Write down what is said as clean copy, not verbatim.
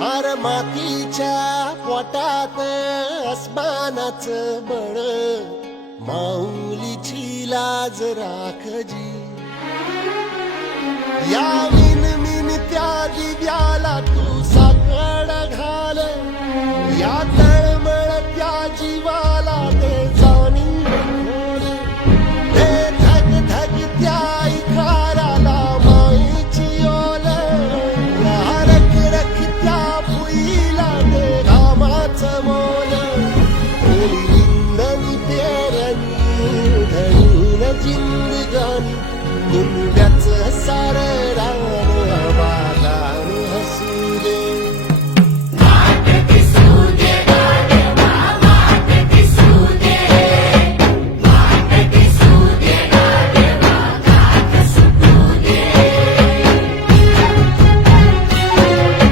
R मातीच्या पोटात अस्मानाचं बळ, माऊलीची लाज राखजी. या विनमिन त्या दिव्याला तू साकड घाल, यात